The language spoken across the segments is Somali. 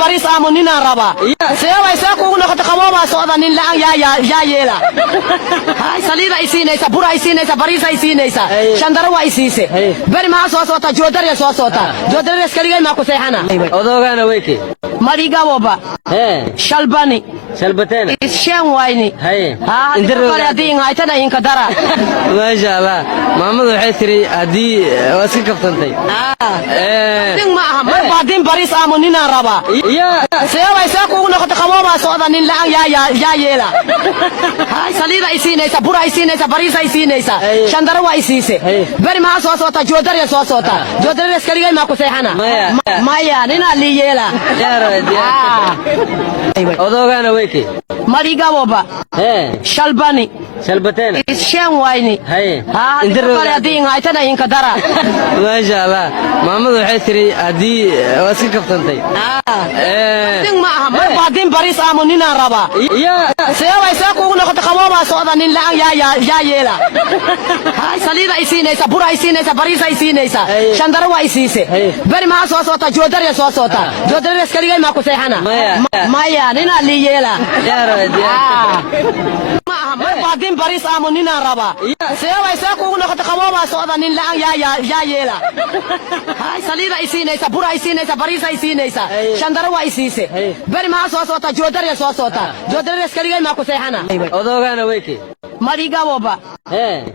baris aamunina raba seewa isaku ugu noqoto qabooba socda nin la'aan yaa yeela hay saliida isiinaysa bura isiinaysa baris isiinaysa shandara waa isiise bari ma soo socota joodariya soo socota joodariya iskaligay ma ku seexana odogana weyki mariga waba shalbani shalbatena ishan wayni ha indir qariadin haytana inka dara ma sha Allah maamadu waxay tiri hadii waska kaftantay din ma aha mar baadin baris aamunina raba seewa isaku ugu noqoto qabooba socda nin la'aan yaa yeela hay saliida isiinaysa bura isiinaysa baris isiinaysa shandara waa isiise bari ma soo socota joodariya soo socota joodariya iskaligay ma ku seexana maya nina li yeela odogana weyki mariga waba shalbani shalbatena ishan wayni ha indir qariadin haytana inka dara ma sha Allah maamadu waxay tiri hadii waska kaftantay din ma aha mar baadin baris aamunina raba seewa isaku ugu noqoto qabooba socda nin la'aan yaa yeela hay saliida isiinaysa bura isiinaysa baris isiinaysa shandara waa isiise bari ma soo socota joodariya soo socota joodariya iskaligay ma ku seexana maya nina li yeela ma aha mar baadin baris aamunina raba seewa isaku ugu noqoto qabooba socda nin la'aan yaa yeela hay saliida isiinaysa bura isiinaysa baris isiinaysa shandara waa isiise bari ma soo socota joodariya soo socota joodariya iskaligay ma ku seexana odogana weyki mariga waba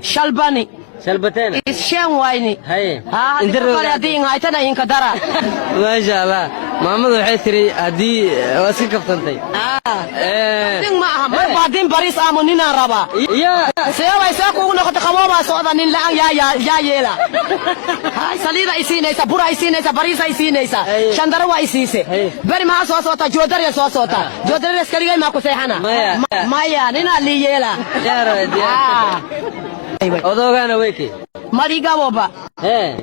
shalbani shalbatena ishan wayni ha indir qariadin haytana inka dara ma sha Allah maamadu waxay tiri hadii waska kaftantay din ma aha mar baadin baris aamunina raba seewa isaku ugu noqoto qabooba socda nin la'aan yaa yeela hay saliida isiinaysa bura isiinaysa baris isiinaysa shandara waa isiise bari ma soo socota joodariya soo socota joodariya iskaligay ma ku seexana maya nina li yeela odogana weyki mariga waba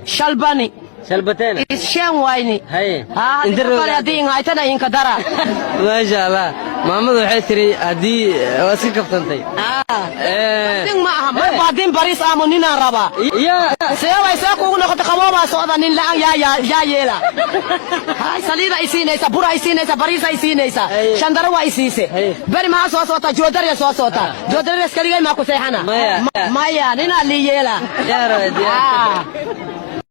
shalbani shalbatena ishan wayni ha indir qariadin haytana inka dara ma sha Allah maamadu waxay tiri hadii waska kaftantay din ma aha mar baadin baris aamunina raba seewa isaku ugu noqoto qabooba socda nin la'aan yaa yeela hay saliida isiinaysa bura isiinaysa baris isiinaysa shandara waa isiise bari ma soo socota joodariya soo socota joodariya iskaligay ma ku seexana maya nina li yeela